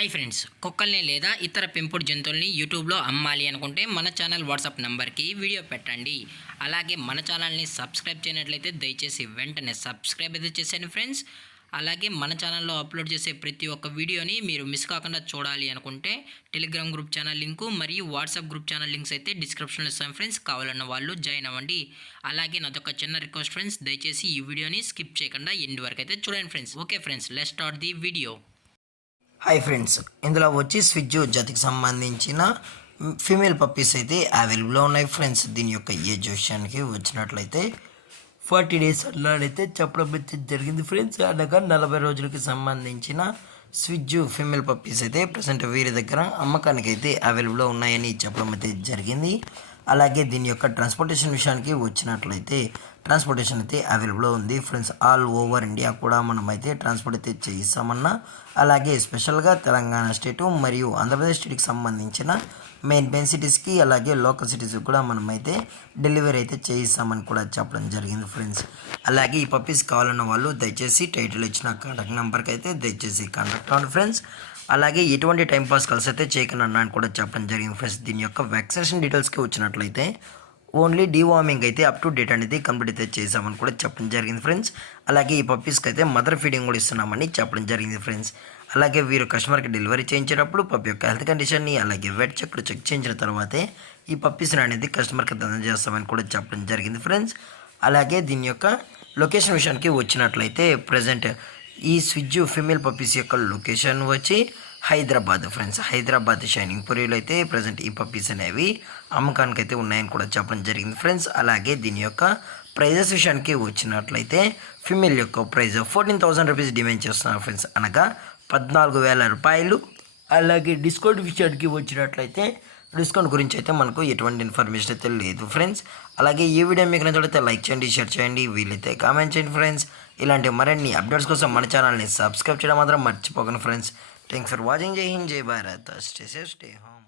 Hi friends, కుక్కల్ని లేదా ఇతర పెంపుడు జంతువుల్ని యూట్యూబ్లో అమ్మాలి అనుకుంటే మన ఛానల్ వాట్సాప్ నెంబర్కి వీడియో పెట్టండి. అలాగే మన ఛానల్ని సబ్స్క్రైబ్ చేయనట్లయితే దయచేసి వెంటనే సబ్స్క్రైబ్ అయితే చేసేయండి ఫ్రెండ్స్. అలాగే మన ఛానల్లో అప్లోడ్ చేసే ప్రతి ఒక్క వీడియోని మీరు మిస్ కాకుండా చూడాలి అనుకుంటే టెలిగ్రామ్ గ్రూప్ ఛానల్ లింకు మరియు వాట్సాప్ గ్రూప్ ఛానల్ లింక్స్ అయితే డిస్క్రిప్షన్లో ఇస్తాను ఫ్రెండ్స్. కావాలన్న వాళ్ళు జాయిన్ అవ్వండి. అలాగే నాదొక చిన్న రిక్వెస్ట్ ఫ్రెండ్స్, దయచేసి ఈ వీడియోని స్కిప్ చేయకుండా ఎండ్ వరకు అయితే చూడండి friends. Okay friends, let's start the video. Hi friends, ఇందులో వచ్చి స్విజ్జు జాతికి సంబంధించిన ఫీమేల్ పప్పీస్ అయితే అవైలబుల్లో ఉన్నాయి ఫ్రెండ్స్. దీని యొక్క ఏజ్ విషయానికి వచ్చినట్లయితే 40 days అట్లానైతే చెప్పడం జరిగింది ఫ్రెండ్స్. అనగా 40 రోజులకి సంబంధించిన స్విజ్జు ఫీమేల్ పప్పీస్ అయితే ప్రజెంట్ వీరి దగ్గర అమ్మకానికి అయితే అవైలబుల్లో ఉన్నాయని చెప్పడం అయితే జరిగింది. అలాగే దీని యొక్క ట్రాన్స్పోర్టేషన్ విషయానికి వచ్చినట్లయితే ట్రాన్స్పోర్టేషన్ అయితే అవైలబుల్లో ఉంది ఫ్రెండ్స్. ఆల్ ఓవర్ ఇండియా కూడా మనమైతే ట్రాన్స్పోర్ట్ అయితే చేయిస్తామన్నా, అలాగే స్పెషల్గా తెలంగాణ స్టేటు మరియు ఆంధ్రప్రదేశ్ స్టేట్కి సంబంధించిన మెయిన్ సిటీస్కి అలాగే లోకల్ సిటీస్కి కూడా మనమైతే డెలివరీ అయితే చేయిస్తామని కూడా చెప్పడం జరిగింది ఫ్రెండ్స్. అలాగే ఈ పప్పీస్ కావాలన్న వాళ్ళు దయచేసి టైటిల్ ఇచ్చిన కాంటాక్ట్ నెంబర్కి అయితే దయచేసి కాంటాక్ట్ అవ్వండి ఫ్రెండ్స్. అలాగే ఎటువంటి టైంపాస్ కాల్స్ అయితే చేయకుండా అని కూడా చెప్పడం జరిగింది ఫ్రెండ్స్. దీని యొక్క వ్యాక్సినేషన్ డీటెయిల్స్కి వచ్చినట్లయితే ఓన్లీ డీవార్మింగ్ అయితే అప్ టు డేట్ అనేది కంప్లీట్ అయితే చేసామని కూడా చెప్పడం జరిగింది ఫ్రెండ్స్. అలాగే ఈ పప్పీస్కి అయితే మదర్ ఫీడింగ్ కూడా ఇస్తున్నామని చెప్పడం జరిగింది ఫ్రెండ్స్. అలాగే వీరు కస్టమర్కి డెలివరీ చేయించేటప్పుడు పప్పి యొక్క హెల్త్ కండిషన్ని అలాగే వెట్ చెక్ చేయించిన తర్వాతే ఈ పప్పీస్ని అనేది కస్టమర్కి అందజేస్తామని కూడా చెప్పడం జరిగింది ఫ్రెండ్స్. అలాగే దీని యొక్క లొకేషన్ విషయానికి వచ్చినట్లయితే ప్రజెంట్ ఈ స్విజ్జు ఫీమేల్ పప్పీస్ యొక్క లొకేషన్ వచ్చి హైదరాబాద్ ఫ్రెండ్స్. హైదరాబాద్ షైనింగ్ పూరిలో అయితే ప్రజెంట్ ఈ పప్పీస్ అనేవి అమ్మకానికి అయితే ఉన్నాయని కూడా చెప్పడం జరిగింది ఫ్రెండ్స్. అలాగే దీని యొక్క ప్రైజెస్ విషయానికి వచ్చినట్లయితే ఫీమేల్ యొక్క ప్రైజ్ 14,000 రూపీస్ డిమాండ్ చేస్తున్నారు ఫ్రెండ్స్, అనగా 14,000 రూపాయలు. అలాగే డిస్కౌంట్ విషయానికి వచ్చినట్లయితే డిస్కౌంట్ గురించి అయితే మనకు ఎటువంటి ఇన్ఫర్మేషన్ అయితే లేదు ఫ్రెండ్స్. అలాగే ఈ వీడియో మీకు నచ్చినట్లయితే లైక్ చేయండి, షేర్ చేయండి, వీలైతే కామెంట్ చేయండి ఫ్రెండ్స్. ఇలాంటి మరిన్ని అప్డేట్స్ కోసం మన ఛానల్ని సబ్స్క్రైబ్ చేయడం మాత్రం మర్చిపోకండి ఫ్రెండ్స్. Thanks for watching. జై హింద్, జై Bharat. Stay safe, stay home.